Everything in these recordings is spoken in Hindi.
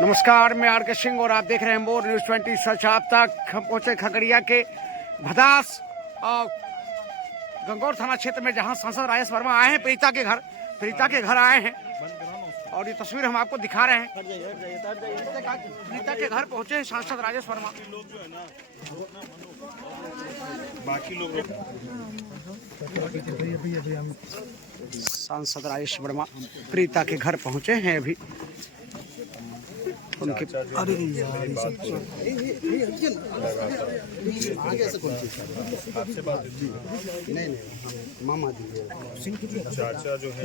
नमस्कार, मैं आर के सिंह और आप देख रहे हैं मोर न्यूज 20 सच। आप तक हम पहुंचे खगड़िया के भदास और गंगौर थाना क्षेत्र में, जहां सांसद राजेश वर्मा आए हैं पीड़िता के घर आए हैं और ये तस्वीर हम आपको दिखा रहे हैं। पीड़िता के घर पहुंचे हैं सांसद राजेश वर्मा। बाकी लोग सांसद राजेश वर्मा पीड़िता के घर पहुंचे हैं अभी। उनके अरे यार नहीं मामा चाचा जो है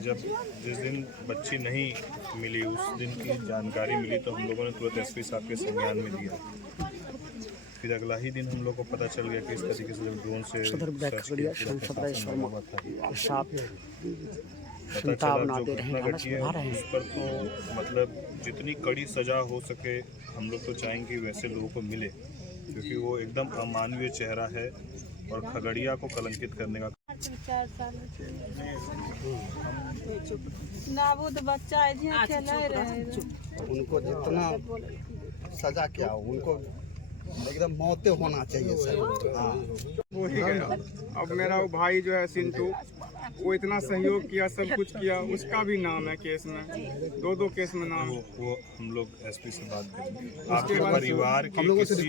जब जिस दिन बच्ची नहीं मिली उस दिन की जानकारी मिली तो हम लोगों ने तुरंत एसपी साहब के संज्ञान में दिया। फिर अगला ही दिन हम लोग को पता चल गया कि इस तरीके से जब ड्रोन से उस पर तो मतलब जितनी कड़ी सजा हो सके हम लोग तो चाहेंगे वैसे लोगों को मिले, क्योंकि वो एकदम अमानवीय चेहरा है और खगड़िया को कलंकित करने का। 4 साल नाबूद बच्चा उनको जितना सजा क्या हो उनको एकदम मौतें होना चाहिए सर। हाँ वो ही गया। अब मेरा वो भाई जो है सिंटू, वो इतना सहयोग किया, सब कुछ किया, उसका भी नाम है केस में, 2 केस में नाम। वो हम लोग एसपी से बात करेंगे। आपके परिवार के किसी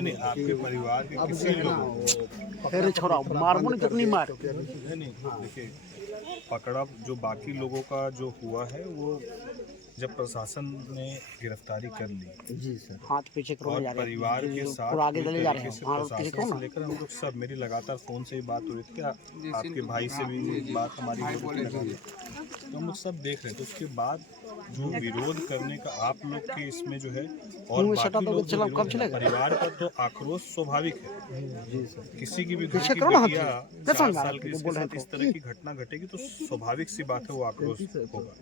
नहीं आपके परिवार के किसी लोग छोड़ा मार कितनी मार नहीं देखिए, पकड़ा जो बाकी लोगों का जो हुआ है वो जब प्रशासन ने गिरफ्तारी कर ली जी सर, हाथ पीछे और परिवार के साथ आगे चले जा रहे हैं प्रशासन से लेकर हम लोग सब, मेरी लगातार फोन से ही बात हो रही थी, आपके भाई से भी बात हमारी हो रही थी, तो हम लोग सब देख रहे थे। उसके बाद जो विरोध करने का आप लोग के इसमें जो है और बाकी लोग परिवार का तो आक्रोश स्वाभाविक है। किसी की भी घर की बेटिया 4 साल के इसके साथ इस तरह की घटना घटेगी तो स्वाभाविक सी बात है वो आक्रोश होगा।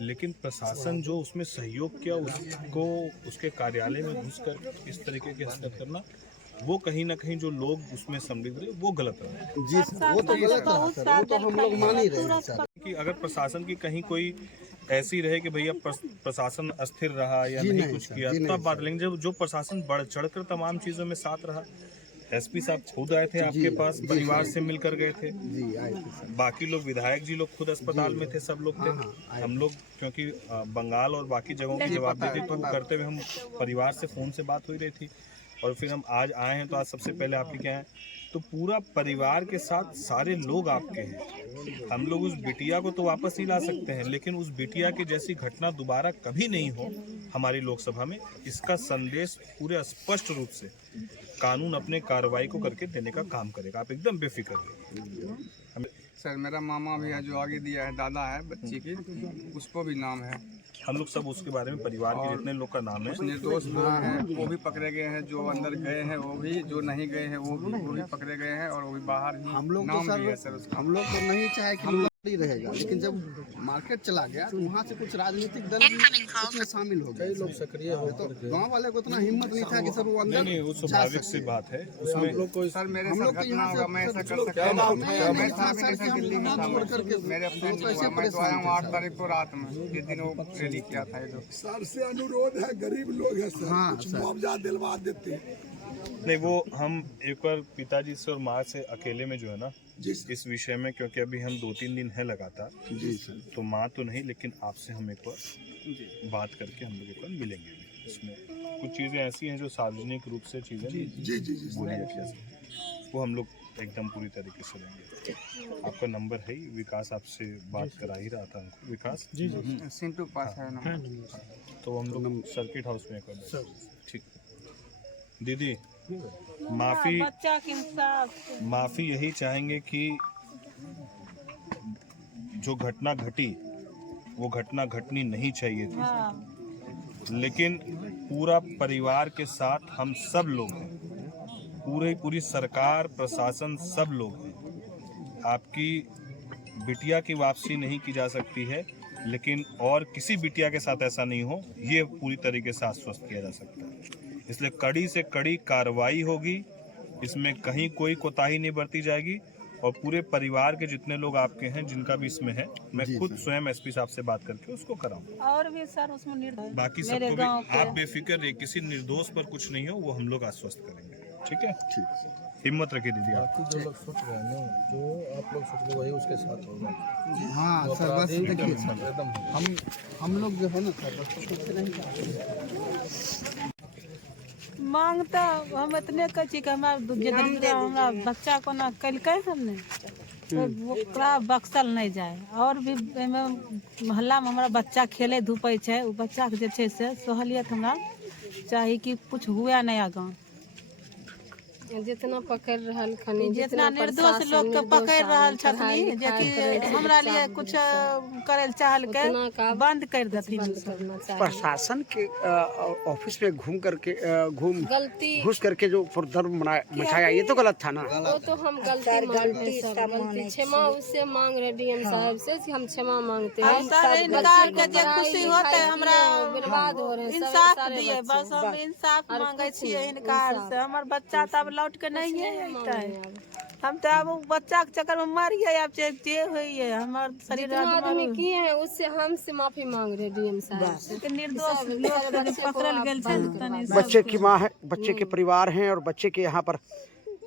लेकिन प्रशासन जो उसमें सहयोग किया उसको उसके कार्यालय में घुसकर इस तरीके के हरकत करना, वो कहीं ना कहीं जो लोग उसमें संलिप्त रहे वो गलत रहा। जी वो तो गलत रहा सर, वो तो हम लोग मान ही रहे हैं सर कि अगर प्रशासन की कहीं कोई ऐसी रहे कि भैया प्रशासन अस्थिर रहा या नहीं कुछ किया तब बात, लेकिन जो प्रशासन बढ़ चढ़कर तमाम चीजों में साथ रहा। एसपी साहब खुद आए थे आपके पास, परिवार से मिलकर गए थे जी, आए थे सर। बाकी लोग विधायक जी लोग खुद अस्पताल में थे, सब लोग थे। हम लोग क्योंकि बंगाल और बाकी जगहों की जवाबदेही तो करते हुए हम परिवार से फोन से बात हो रही थी और फिर हम आज आए हैं। तो आज सबसे पहले आपके क्या है, तो पूरा परिवार के साथ सारे लोग आपके हैं। हम लोग उस बिटिया को तो वापस नहीं ला सकते हैं, लेकिन उस बिटिया की जैसी घटना दोबारा कभी नहीं हो हमारी लोकसभा में, इसका संदेश पूरे स्पष्ट रूप से कानून अपने कार्रवाई को करके देने का काम करेगा। आप एकदम बेफिक्र रहिए। सर मेरा मामा भी है जो आगे दिया है, दादा है बच्ची की, उसको भी नाम है। हम लोग सब उसके बारे में परिवार के जितने लोग का नाम है, निर्दोष लोग हैं वो भी पकड़े गए हैं, जो अंदर गए हैं वो भी, जो नहीं गए हैं वो भी पकड़े गए हैं और वो भी बाहर ही। हम लोग नाम तो भी है सर उसका। हम लोग तो नहीं चाहे कि लड़ी रहेगा, लेकिन जब मार्केट चला गया तो वहाँ से कुछ राजनीतिक दल उसमें शामिल हो गए, लोग सक्रिय हो, तो गाँव वाले को इतना हिम्मत नहीं था कि सर वो अंदर नहीं वो स्वाभाविक सी बात है उसमें। सर मेरे साथ घटना होगा, मैं ऐसा कर सकता हूँ। दिल्ली में था, मेरे फ्रेंड को मैं तो आया हूँ 8 तारीख को रात में, जिस दिन वो रैली किया था। सर से अनुरोध है, गरीब लोग हैं सर, कुछ मुआवजा दिलवा देते। नहीं वो हम एक बार पिताजी से और माँ से अकेले में जो है ना इस विषय में, क्योंकि अभी हम 2-3 दिन है लगातार जी सर, तो माँ तो नहीं लेकिन आपसे हम एक बार बात करके हम लोग एक बार मिलेंगे। इसमें कुछ चीज़ें ऐसी हैं जो सार्वजनिक रूप से चीज़ें बोली जाती, वो हम लोग एकदम पूरी तरीके से लेंगे। आपका नंबर है ही, विकास आपसे बात करा ही रहा था हमको। विकास जी सिंटू पास है नंबर, तो हम लोग सर्किट हाउस में एक बार ठीक। दीदी माफी यही चाहेंगे कि जो घटना घटी वो घटना घटनी नहीं चाहिए थी, लेकिन पूरा परिवार के साथ हम सब लोग हैं, पूरी सरकार प्रशासन सब लोग हैं। आपकी बिटिया की वापसी नहीं की जा सकती है, लेकिन और किसी बिटिया के साथ ऐसा नहीं हो ये पूरी तरीके से आश्वस्त किया जा सकता है। इसलिए कड़ी से कड़ी कार्रवाई होगी, इसमें कहीं कोई कोताही नहीं बरती जाएगी और पूरे परिवार के जितने लोग आपके हैं जिनका भी इसमें है, मैं खुद स्वयं एसपी साहब से बात करके उसको कराऊं। और भी सर उसमें निर्दोष बाकी मेरे सबको गांव भी आप बेफिक्र रहिए, किसी निर्दोष पर कुछ नहीं हो, वो हम लोग आश्वस्त करेंगे। ठीक है, हिम्मत रखिए दीदी आप। जो लोग सोच रहे हैं ना, जो आप लोग सोच रहे वही उसके साथ होगा। हाँ सर, बस देखिए सर, हम लोग जो है ना सर, बस कुछ नहीं मांगता हम इतने कची कि हमारा बच्चा को ना कलकै हमने तो ओकरा बक्सल नहीं जाए। और भी मोहल्ला में हमारा बच्चा खेले धूपै छै, उ बच्चा के जे छै से सहूलियत हमरा चाही कि कुछ हुआ नहीं आगा। जितना पकड़ रहल खनी, जितना निर्दोष लोग के पकड़ रहल छथिन, जे कि हमरा लिए कुछ करे चाहल के बंद कर देथिन। प्रशासन के ऑफिस में घूम करके घुस करके जो उपद्रव मचाया, ये तो गलत था ना। वो तो हम गलती मानते हैं सर, गलती क्षमा उससे मांग रहे डीएम साहब से कि हम क्षमा मांगते हैं सर। इनकार के जे खुशी होते हमरा बर्बाद हो रहे हैं, इंसाफ दिए, बस हम इंसाफ मांगे छियै इनकार से। हमर बच्चा तब लौट के नहीं है, हम तो अब बच्चा के चक्कर में मर गए। अब जे हुई है हमार शरीर आदमी किए हैं उससे हमसे माफी मांग रहे डीएम साहब। निर्दोष लोग पकड़ल गेल छै। बच्चे की माँ है, बच्चे के परिवार हैं और बच्चे के यहाँ पर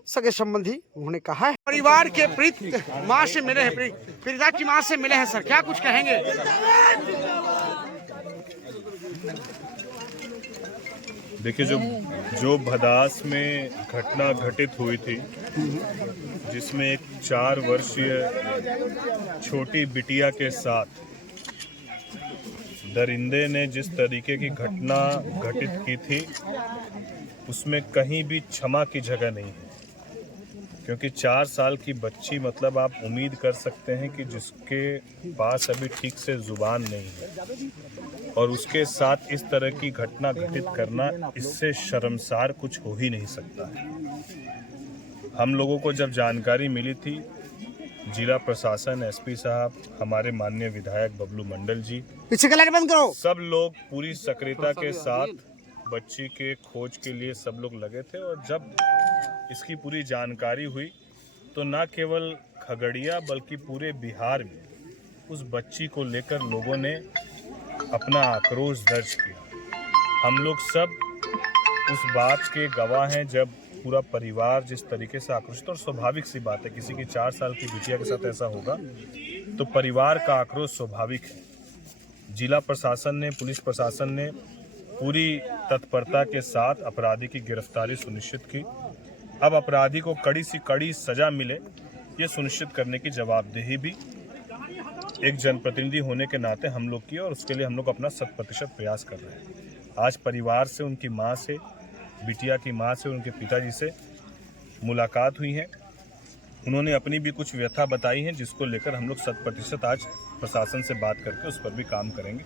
सगे संबंधी, उन्होंने कहा है परिवार के प्रीत माँ से मिले हैं, पीड़िता की माँ से मिले हैं। सर क्या कुछ कहेंगे? देखिए, जो भदास में घटना घटित हुई थी, जिसमें एक 4 वर्षीय छोटी बिटिया के साथ दरिंदे ने जिस तरीके की घटना घटित की थी, उसमें कहीं भी क्षमा की जगह नहीं है। क्योंकि 4 साल की बच्ची, मतलब आप उम्मीद कर सकते हैं कि जिसके पास अभी ठीक से जुबान नहीं है और उसके साथ इस तरह की घटना घटित करना, इससे शर्मसार कुछ हो ही नहीं सकता है। हम लोगों को जब जानकारी मिली थी, जिला प्रशासन, एसपी साहब, हमारे माननीय विधायक बबलू मंडल जी, पीछे का लाइट बंद करो, सब लोग पूरी सक्रियता के साथ बच्ची के खोज के लिए सब लोग लगे थे। और जब इसकी पूरी जानकारी हुई तो न केवल खगड़िया बल्कि पूरे बिहार में उस बच्ची को लेकर लोगों ने अपना आक्रोश दर्ज किया। हम लोग सब उस बात के गवाह हैं, जब पूरा परिवार जिस तरीके से आक्रोशित, और स्वाभाविक सी बात है, किसी की 4 साल की बिटिया के साथ ऐसा होगा तो परिवार का आक्रोश स्वाभाविक है। जिला प्रशासन ने, पुलिस प्रशासन ने पूरी तत्परता के साथ अपराधी की गिरफ्तारी सुनिश्चित की। अब अपराधी को कड़ी से कड़ी सजा मिले, ये सुनिश्चित करने की जवाबदेही भी एक जनप्रतिनिधि होने के नाते हम लोग की, और उसके लिए हम लोग अपना 100% प्रयास कर रहे हैं। आज परिवार से, उनकी माँ से, बिटिया की माँ से, उनके पिताजी से मुलाकात हुई है। उन्होंने अपनी भी कुछ व्यथा बताई हैं, जिसको लेकर हम लोग 100% आज प्रशासन से बात करके उस पर भी काम करेंगे।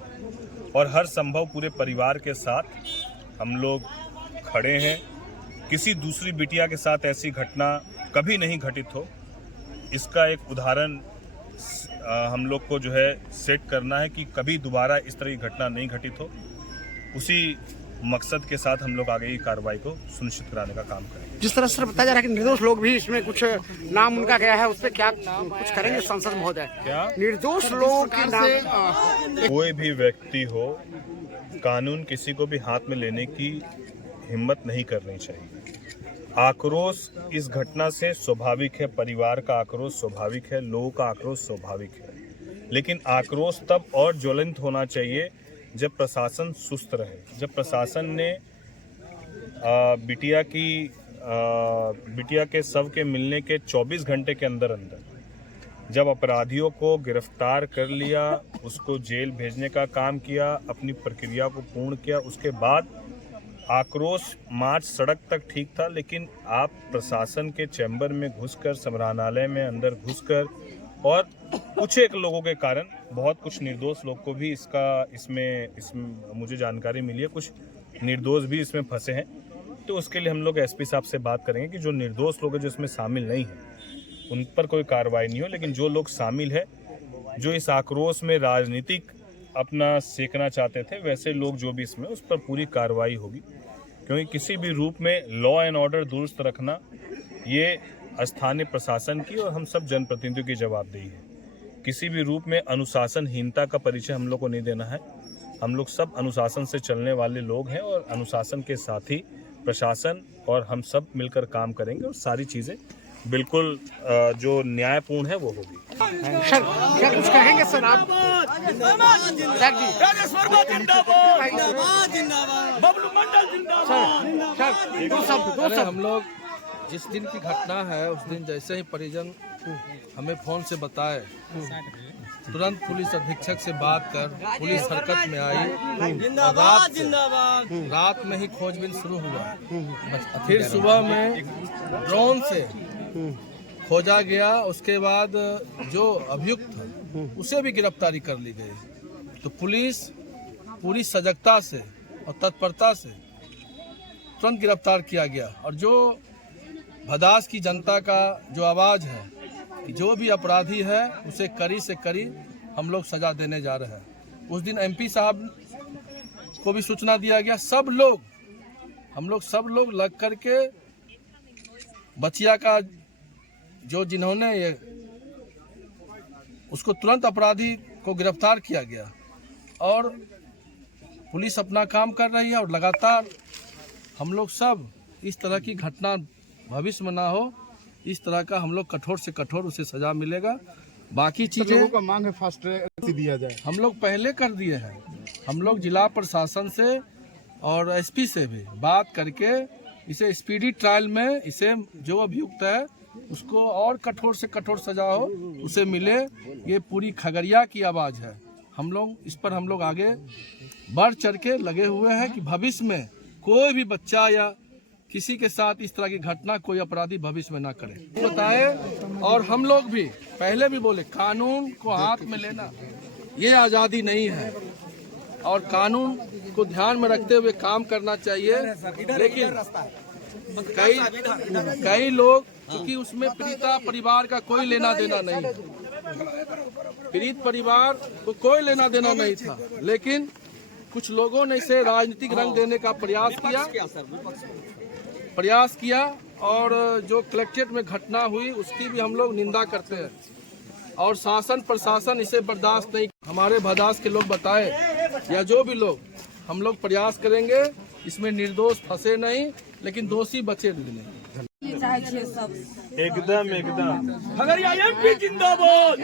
और हर संभव पूरे परिवार के साथ हम लोग खड़े हैं। किसी दूसरी बिटिया के साथ ऐसी घटना कभी नहीं घटित हो, इसका एक उदाहरण हम लोग को जो है सेट करना है कि कभी दोबारा इस तरह की घटना नहीं घटित हो। उसी मकसद के साथ हम लोग आगे की कार्रवाई को सुनिश्चित कराने का काम करेंगे। जिस तरह सर बताया जा रहा है कि निर्दोष लोग भी इसमें कुछ नाम उनका गया है, उस पर क्या कुछ करेंगे सांसद महोदय? क्या निर्दोष लोगों के नाम, कोई भी व्यक्ति हो, कानून किसी को भी हाथ में लेने की हिम्मत नहीं करनी चाहिए। आक्रोश इस घटना से स्वाभाविक है, परिवार का आक्रोश स्वाभाविक है, लोगों का आक्रोश स्वाभाविक है, लेकिन आक्रोश तब और ज्वलंत होना चाहिए जब प्रशासन सुस्त रहे। जब प्रशासन ने बिटिया के शव के मिलने के 24 घंटे के अंदर जब अपराधियों को गिरफ्तार कर लिया, उसको जेल भेजने का काम किया, अपनी प्रक्रिया को पूर्ण किया, उसके बाद आक्रोश मार्च सड़क तक ठीक था, लेकिन आप प्रशासन के चैम्बर में घुसकर, संग्रहालय में अंदर घुसकर, और कुछ एक लोगों के कारण बहुत कुछ निर्दोष लोग को भी इसमें मुझे जानकारी मिली है, कुछ निर्दोष भी इसमें फंसे हैं। तो उसके लिए हम लोग एसपी साहब से बात करेंगे कि जो निर्दोष लोग हैं, जो इसमें शामिल नहीं हैं, उन पर कोई कार्रवाई नहीं हो, लेकिन जो लोग शामिल है, जो इस आक्रोश में राजनीतिक अपना सेकना चाहते थे, वैसे लोग जो भी इसमें, उस पर पूरी कार्रवाई होगी। क्योंकि किसी भी रूप में लॉ एंड ऑर्डर दुरुस्त रखना ये स्थानीय प्रशासन की और हम सब जनप्रतिनिधियों की जवाबदेही है। किसी भी रूप में अनुशासनहीनता का परिचय हम लोग को नहीं देना है। हम लोग सब अनुशासन से चलने वाले लोग हैं और अनुशासन के साथ ही प्रशासन और हम सब मिलकर काम करेंगे और सारी चीज़ें बिल्कुल जो न्यायपूर्ण है वो होगी। सर क्या कुछ कहेंगे सर आप? अरे हम लोग जिस दिन की घटना है उस दिन जैसे ही परिजन हमें फोन से बताए, तुरंत पुलिस अधीक्षक से बात कर पुलिस हरकत में आई और रात में ही खोजबीन शुरू हुआ। फिर सुबह में ड्रोन से खोजा गया। उसके बाद जो अभियुक्त था उसे भी गिरफ्तारी कर ली गई। तो पुलिस पूरी सजगता से और तत्परता से तुरंत गिरफ्तार किया गया। और जो भदास की जनता का जो आवाज़ है कि जो भी अपराधी है उसे कड़ी से कड़ी हम लोग सजा देने जा रहे हैं। उस दिन एमपी साहब को भी सूचना दिया गया। हम लोग सब लोग लग करके बचिया का जो जिन्होंने ये उसको तुरंत अपराधी को गिरफ्तार किया गया। और पुलिस अपना काम कर रही है और लगातार हम लोग सब इस तरह की घटना भविष्य में ना हो, इस तरह का हम लोग कठोर से कठोर उसे सजा मिलेगा। बाकी चीजें लोगों का मांग है फास्ट ट्रैक दिया जाए। हम लोग पहले कर दिए हैं। हम लोग जिला प्रशासन से और एसपी से भी बात करके इसे स्पीडी ट्रायल में इसे जो अभियुक्त है उसको और कठोर से कठोर सजा हो उसे मिले। ये पूरी खगड़िया की आवाज़ है। हम लोग इस पर हम लोग आगे बढ़ चढ़ के लगे हुए हैं कि भविष्य में कोई भी बच्चा या किसी के साथ इस तरह की घटना कोई अपराधी भविष्य में ना करे बताए। और हम लोग भी पहले भी बोले कानून को हाथ में लेना ये आज़ादी नहीं है और कानून को ध्यान में रखते हुए काम करना चाहिए। लेकिन कई लोग क्योंकि उसमें पीड़िता परिवार का कोई लेना देना नहीं है, पीड़ित परिवार को कोई लेना देना नहीं था, लेकिन कुछ लोगों ने इसे राजनीतिक रंग देने का प्रयास किया और जो कलेक्ट्रेट में घटना हुई उसकी भी हम लोग निंदा करते हैं और शासन प्रशासन इसे बर्दाश्त नहीं। हमारे भदास के लोग बताए या जो भी लोग हम लोग प्रयास करेंगे इसमें निर्दोष फंसे नहीं लेकिन दोषी बचे नहीं। एकदम खगड़िया एमपी जिंदाबाद।